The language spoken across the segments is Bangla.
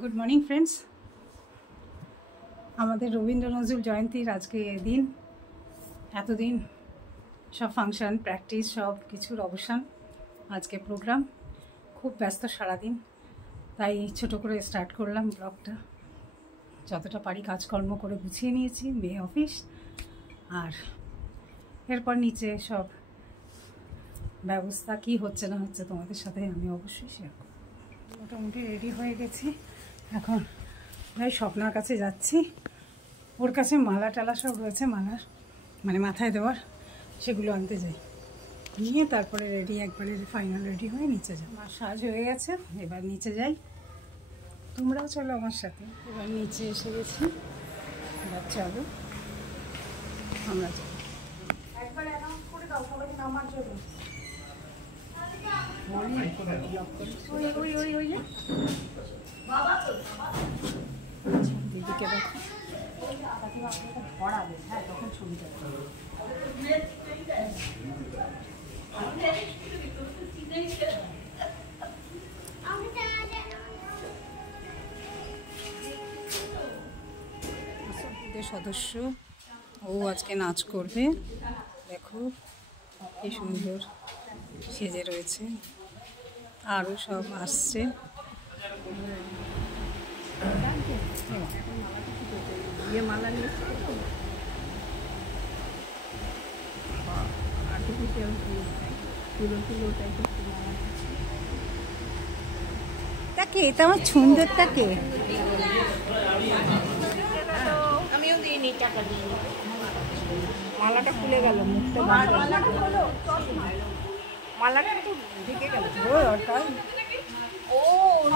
Good morning friends. আমাদের রবীন্দ্র নজরুল জয়ন্তীর আজকে দিন, এতদিন সব ফাংশন প্র্যাকটিস সব কিছুর অবসান, আজকে প্রোগ্রাম। খুব ব্যস্ত সারাদিন, তাই ছোট করে স্টার্ট করলাম ব্লগটা। যতটা পারি কাজকর্ম করে গুছিয়ে নিয়েছি, মেয়ে অফিস, আর এরপর নিচে সব ব্যবস্থা কি হচ্ছে না হচ্ছে তোমাদের সাথে আমি অবশ্যই শেয়ার করব। মোটামুটি রেডি হয়ে গেছি, এখন ভাই স্বপ্নার কাছে যাচ্ছি। ওর কাছে মালা টালা সব রয়েছে, মালার মানে মাথায় দেওয়ার, সেগুলো আনতে যাই, নিয়ে তারপরে রেডি একবারে ফাইনাল রেডি হয়ে নিচে যাই। আমার সাজ হয়ে গেছে, এবার নিচে যাই, তোমরাও চলো আমার সাথে। এবার নিচে এসে গেছি, এবার চলো আমরা যাই। একবার অ্যানাউন্স করে দাও সবাইকে নামার জন্য। দিদিকে দেখো, পড়াবে, হ্যাঁ তখন ছবিটা সদস্য ও আজকে নাচ করবে। দেখো কি সুন্দর সেজে রয়েছে, আরও সব আসছে। তাকে এটা আমার সুন্দরটাকে আমিও দিইনি, টাকা দিই। মালাটা খুলে গেল, মুখটা মালাটা তো ঢেকে গেল। ও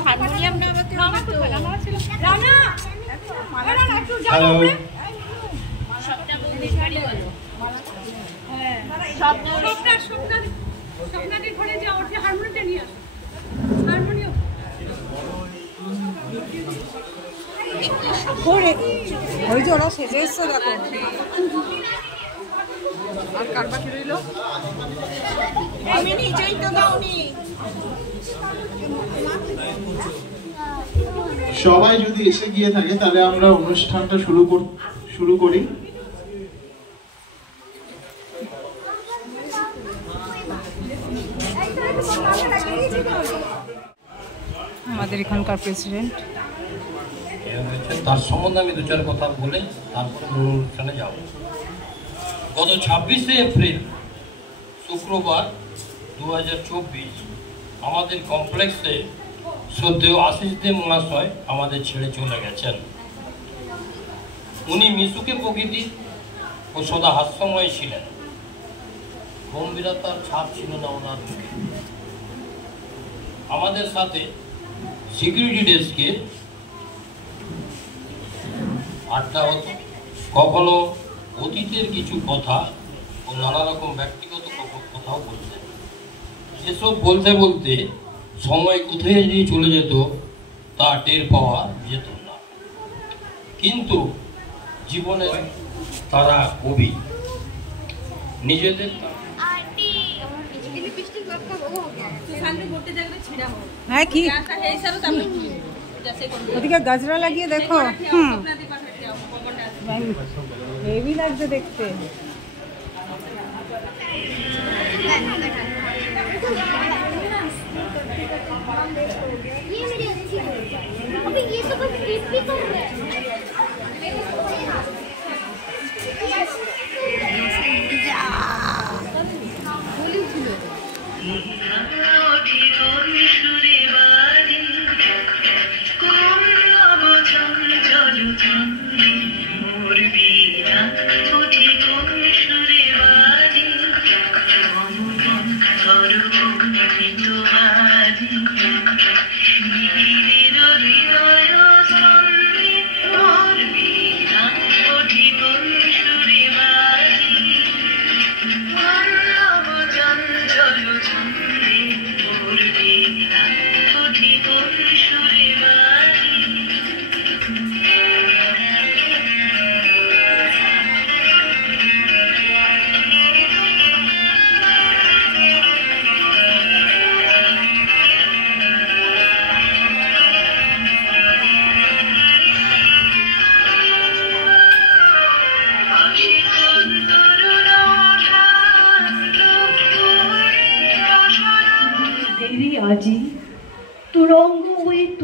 হারমোনিয়াম না বাজতে হবে তো। রানা মালা একটু হ্যালো, সবটা বৌদি শাড়ি বলো। হ্যাঁ সবটা স্বপ্নাদের ঘরে যা, ওর যে হারমোনিয়ামটা নিয়ে আসো, হারমোনিয়াম করে ওই যে ওরা সেজে এসছে দেখো। আর কার বাকি রইল? আমি নিজেই তো দাওনি। সবাই যদি এসে গিয়ে থাকে তাহলে আমরা অনুষ্ঠানটা শুরু করি। আমাদের এখানকার প্রেসিডেন্ট, তার সম্বন্ধে আমি দু চার কথা বলে তারপরে মূল অনুষ্ঠানে যাব। গত 26শে এপ্রিল শুক্রবার 2024 আমাদের কমপ্লেক্সে শ্রদ্ধেয় আশিস দে মহাশয় আমাদের ছেড়ে চলে গেছেন। উনি মিশুকে প্রকৃতি ও সদা হাস্যময় ছিলেন, গম্ভীরতার ছাপ ছিল না ওনার মুখে। আমাদের সাথে সিকিউরিটি ডেস্কে আড্ডা হতো, কখনো অতীতের কিছু কথা ও নানা রকম ব্যক্তিগত কথাও বলতেন। এসব বলতে বলতে সময় কোথায় যে চলে যেত তা টের পাওয়া যেত না। কিন্তু জীবনের তারা কবি, নিজেদের হ্যাঁ কি ওদিকে গাজরা লাগিয়ে দেখো। হেভি লাগছে দেখতে।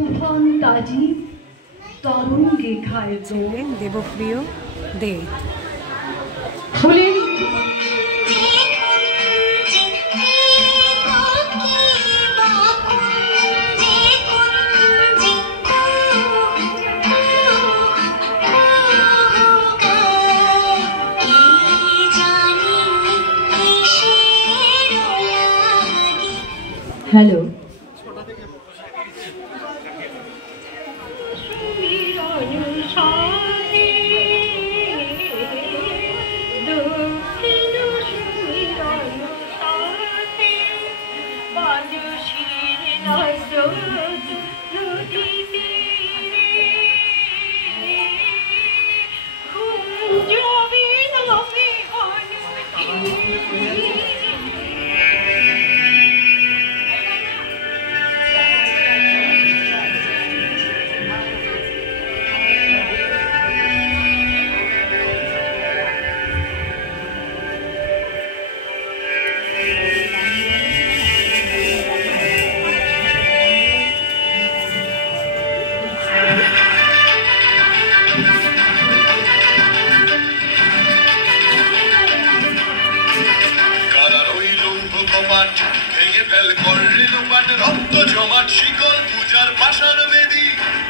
তুফান তাজি তরঙ্গে খায় ছিলেন দেবপ্রিয় দে। ফুলের হ্যালো রক্ত জমাট শিকল পূজার পাষাণ বেদী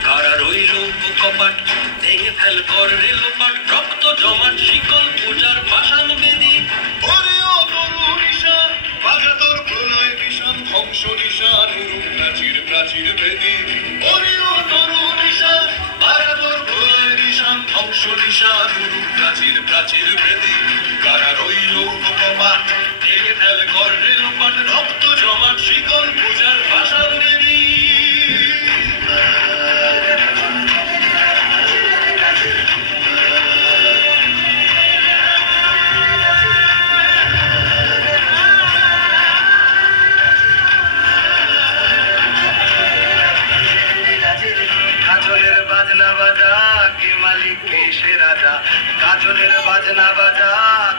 কারা রইল কপাট ভেঙে ফেল কর রেলপাট রক্ত জমাট শিকল পূজার পাষাণ বেদী ওরে ও তরুণ ঈশান বাজা তোর প্রলয় বিষাণ ধ্বংস নিশান উরুম প্রাচীর প্রাচীর বেদী ওরে ও তরুণ ঈশান বাজা তোর প্রলয় বিষাণ ধ্বংস নিশান উরুম প্রাচীর প্রাচীর বেদী কারা রইল কপাট ভেঙে ফেল কর রেলপাট রক্ত জমাট শিকল পূজার পাষাণ বেদী বাজনা বাজা কে মালিক কে সে রাজা গাজনের বাজনা বাজা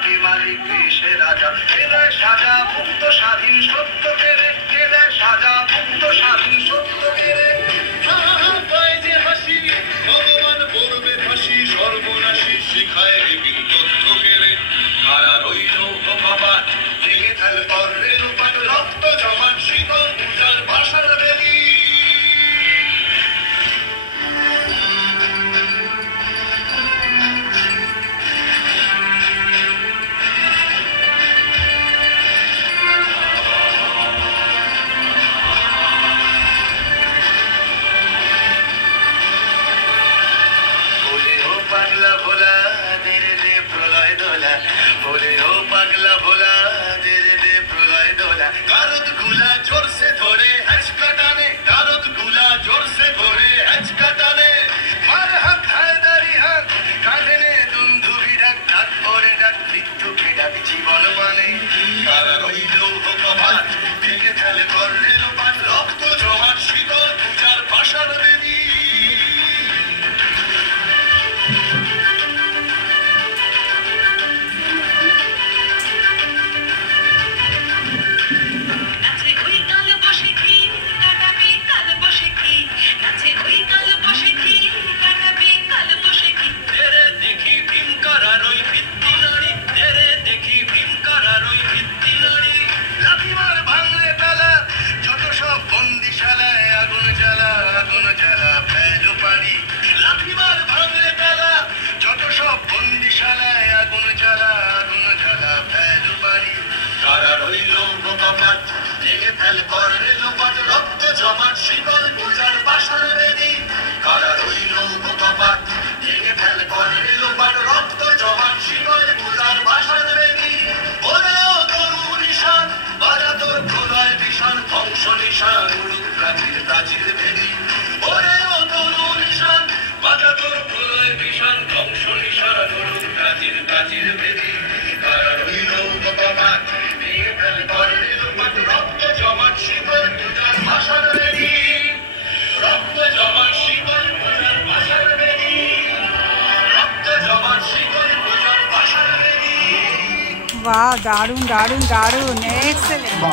কে মালিক কে সে রাজা কেদায় সাজা মুক্ত স্বাধীন সত্য কেড়ে কেদায় সাজা মুক্ত স্বাধীন সত্য কেড়ে পায় যে হাসি ভগবান বলবে হাসি সর্বনাশী শিখায় বিন তথ্য কেড়ে কারা রইল কপাট ভেঙে ফেল কর রেলপাট রক্ত জমাট শীতল পূজার ভাষার বেদী পাগলা ভোলা ধীরে দে প্রলয় দোলা বলে ও পাগলা ভোলা ধীরে দে প্রলয় দোলা কারত গুলা জোরসে ধরে হ্যাচকা টানে কারত গুলা জোরসে ধরে হ্যাচকা টানে মার হাত হায়দারি হাত কাঁধে নে দুন্ধুবি ডাক ডাক পরে ডাক মৃত্যুকে ডাক জীবন মানে কারা রইল কপাট ভেঙে ফেলে কর রেলপাট রক্ত জমাট শীতল পূজার পাষাণ বেদী রক্ত জমাট শীতল পূজার পাষাণ বেদী কারা রইল কপাট ভেঙে ফেল কর রেলপাট রক্ত জমাট শীতল পূজার পাষাণ বেদী ওরে ও তরুণ ঈশান বাজা তোর প্রলয় বিষাণ ধ্বংস নিশান উড়ুক প্রাচীর প্রাচীর বেদী ওরে ও তরুণ ঈশান বাজা তোর প্রলয় বিষাণ ধ্বংস নিশান উড়ুক প্রাচীর প্রাচীর বেদী কারা রইল কপাট ভেঙে ফেল কর রেলপাট রক্ত জমাট শীতল পূজার পাষাণ বেদী রক্ত জমাট শীতল পূজার পাষাণ বেদী রক্ত জমাট শীতল পূজার পাষাণ বেদী। বাহ, দারুণ দারুণ দারুণ, এক্সেলেন্ট।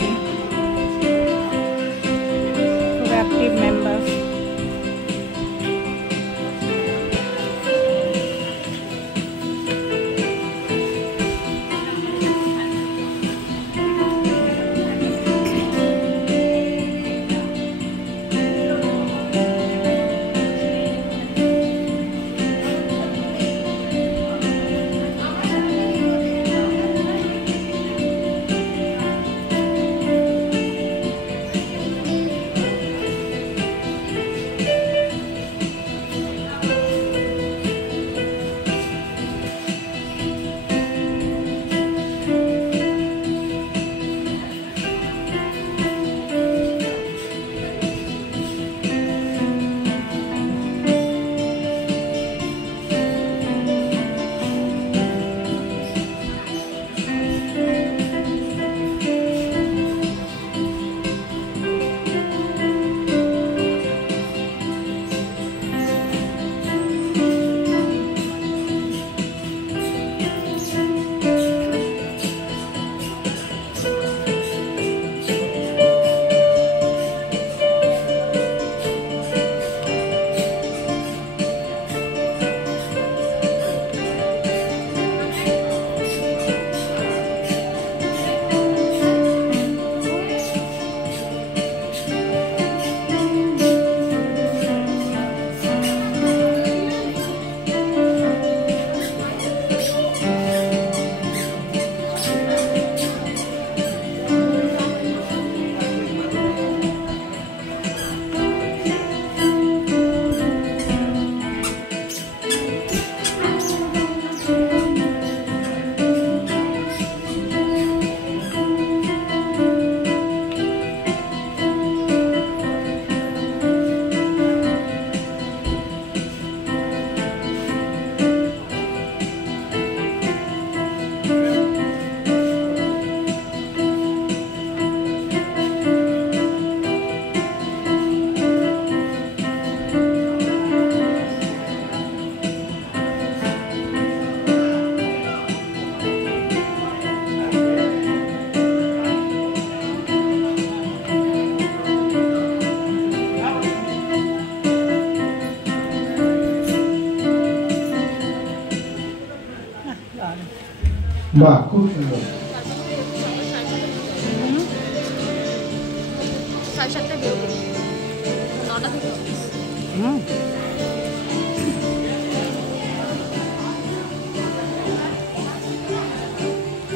দি খুব অ্যাক্টিভ মেম্বার। বাহ, খুব সুন্দর। সাড়ে সাতটায় বেরোবো, 9টা থেকে অফিস।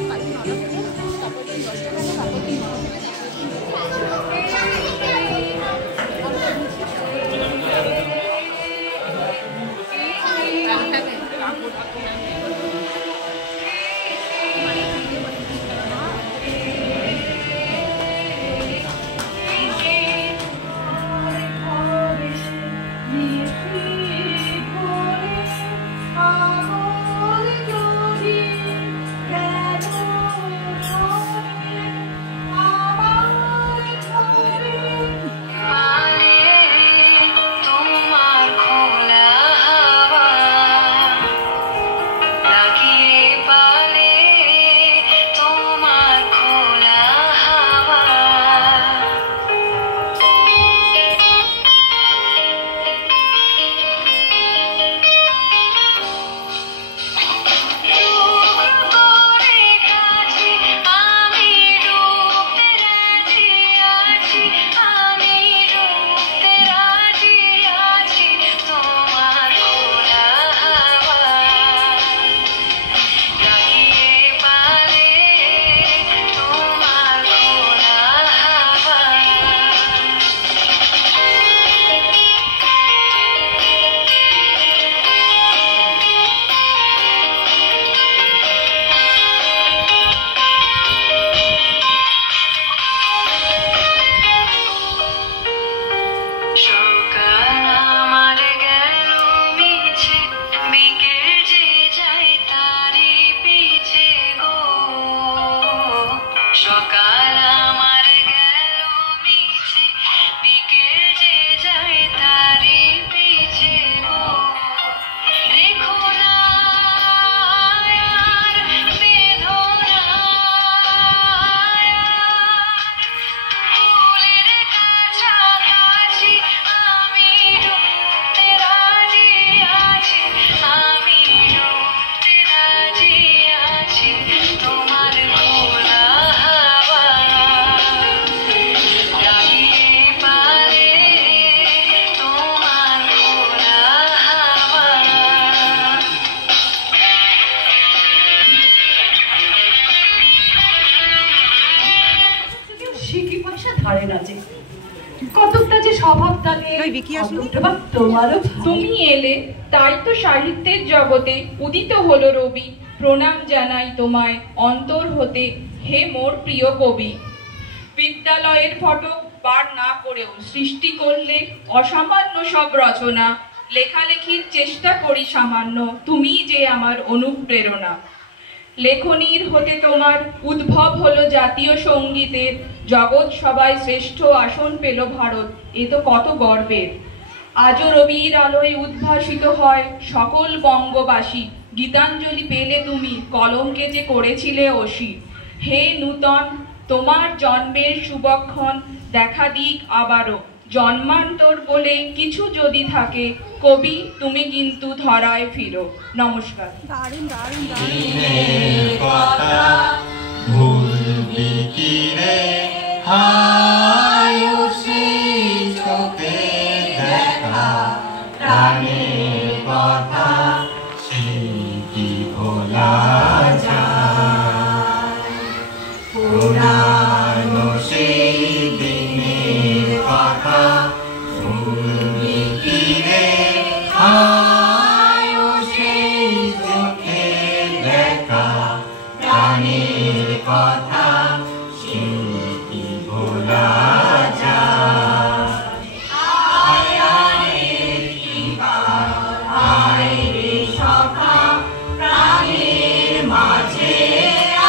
কালকে 9টা থেকে, তারপর দিন 10টা থেকে, তারপর দিন 9টা থেকে, Yeah. রাজে। কতকটা যে স্বভাব তালে কতকটা বা তোমারও তুমি এলে তাই তো সাহিত্যের জগতে উদিত হলো রবি। প্রণাম জানাই তোমায় অন্তর হতে হে মোর প্রিয় কবি। বিদ্যালয়ের ফটক পার না করেও সৃষ্টি করলে অসামান্য সব রচনা। লেখালেখির চেষ্টা করি সামান্য, তুমি যে আমার অনুপ্রেরণা। লেখনীর হতে তোমার উদ্ভব হলো জাতীয় সঙ্গীতের। জগৎ সবাই শ্রেষ্ঠ আসন পেল ভারত, এ তো কত গর্বের। আজও রবির আলোয় উদ্ভাসিত হয় সকল বঙ্গবাসী। গীতাঞ্জলি পেলে তুমি কলঙ্কে যে করেছিলে অসি। হে নূতন তোমার জন্মের শুভক্ষণ দেখা দিক আবারও। জন্মান্তর বলে কিছু যদি থাকে কবি তুমি কিন্তু ধরায় ফিরো। নমস্কার। দারুণ দারুণ দিনের কথা ভুলবি কি রে, হায় সেই চোখে দেখা প্রাণের কথা, সেই কি ভোলা যায়। পুরানো সেই দিনের কথা ভুলবি কি রে, হায় সেই চোখে দেখা প্রাণের কথা, সেই কি ভোলা যায়। আয় আয় কি আয় রে সখা প্রাণের মাঝে,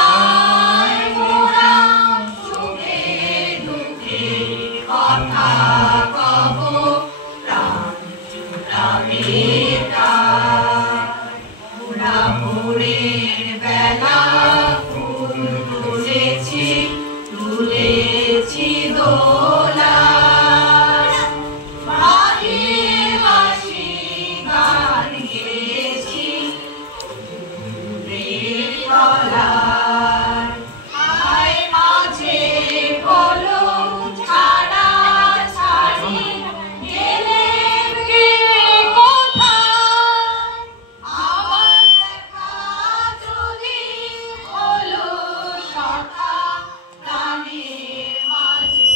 আয় মোরা সুখে দুঃখে কথা কব, প্রাণের পুরা ভোরের বেলা ফুল তুলেছি তুলেছি দোলা, বাঁশি বাঁশি গান গেয়েছি ফুলের তলায়। আয় মাঝে বলো ছাড়া ছাড়ি গেলে কে কোথায়, আমার দেখা যদি হলো সখা প্রাণের মাঝে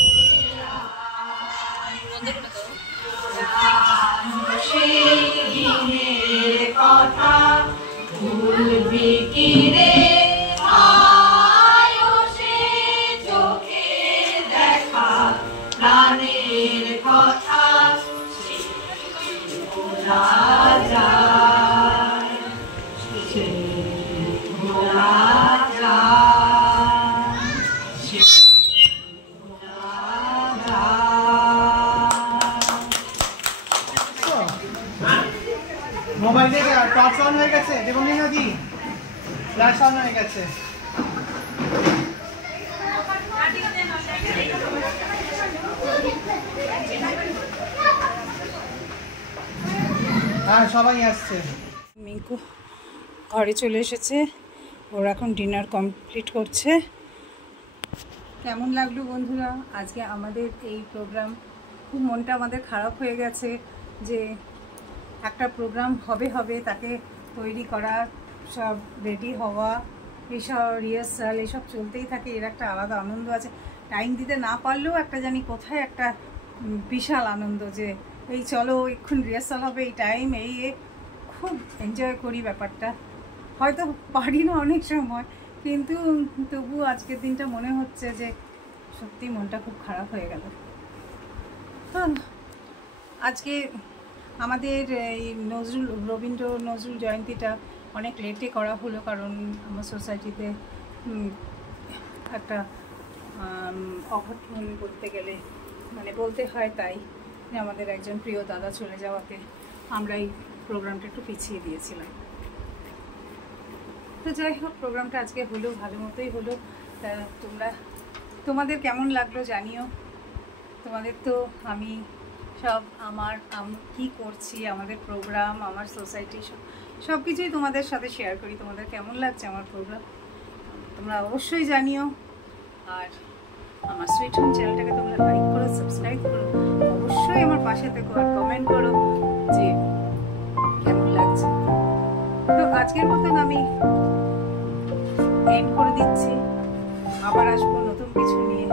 সেই দিনের কথা ভুলবি কি রে, আয় সে চোখে দেখা প্রাণের কথা, সে ভোলা যায়, সে ভোলা যায়, সে ভোলা যায়। মোবাইলের টর্চ অন হয়ে গেছে, দেখুন নাকি ফ্ল্যাশ অন হয়ে গেছে। হ্যাঁ সবাই আসছে। মিঙ্কু ঘরে চলে এসেছে, ওর এখন ডিনার কমপ্লিট করছে। কেমন লাগলো বন্ধুরা আজকে আমাদের এই প্রোগ্রাম? খুব মনটা আমাদের খারাপ হয়ে গেছে যে একটা প্রোগ্রাম হবে তাকে তৈরি করা, সব রেডি হওয়া, এইসব রিহার্সাল এসব চলতেই থাকে। এর একটা আলাদা আনন্দ আছে, টাইম দিতে না পারলেও একটা জানি কোথায় একটা বিশাল আনন্দ যে এই চলো এক্ষুন রিহার্সাল হবে, এই টাইম এই খুব এনজয় করি ব্যাপারটা। হয়তো পারি না অনেক সময়, কিন্তু তবু আজকের দিনটা মনে হচ্ছে যে সত্যি মনটা খুব খারাপ হয়ে গেল। তো আজকে আমাদের এই রবীন্দ্র নজরুল জয়ন্তীটা অনেক লেটে করা হলো, কারণ আমার সোসাইটিতে একটা অঘটন বলতে গেলে মানে বলতে হয়, তাই যে আমাদের একজন প্রিয় দাদা চলে যাওয়াতে আমরা এই প্রোগ্রামটা একটু পিছিয়ে দিয়েছিলাম। তো যাই হোক, প্রোগ্রামটা আজকে হলো, ভালো মতোই হলো। তা তোমাদের কেমন লাগলো জানিও। তোমাদের তো আমি সব কি করছি, আমাদের প্রোগ্রাম, আমার সোসাইটি সব কিছুই তোমাদের সাথে শেয়ার করি। তোমাদের কেমন লাগছে আমার প্রোগ্রাম তোমরা অবশ্যই জানিও। আর আমার সুইট হোম চ্যানেলটাকে তোমরা লাইক করো, সাবস্ক্রাইব করো, অবশ্যই আমার পাশে থেকো আর কমেন্ট করো যে কেমন লাগছে। তো আজকের মতন আমি এন্ড করে দিচ্ছি, আবার আসবো নতুন কিছু নিয়ে।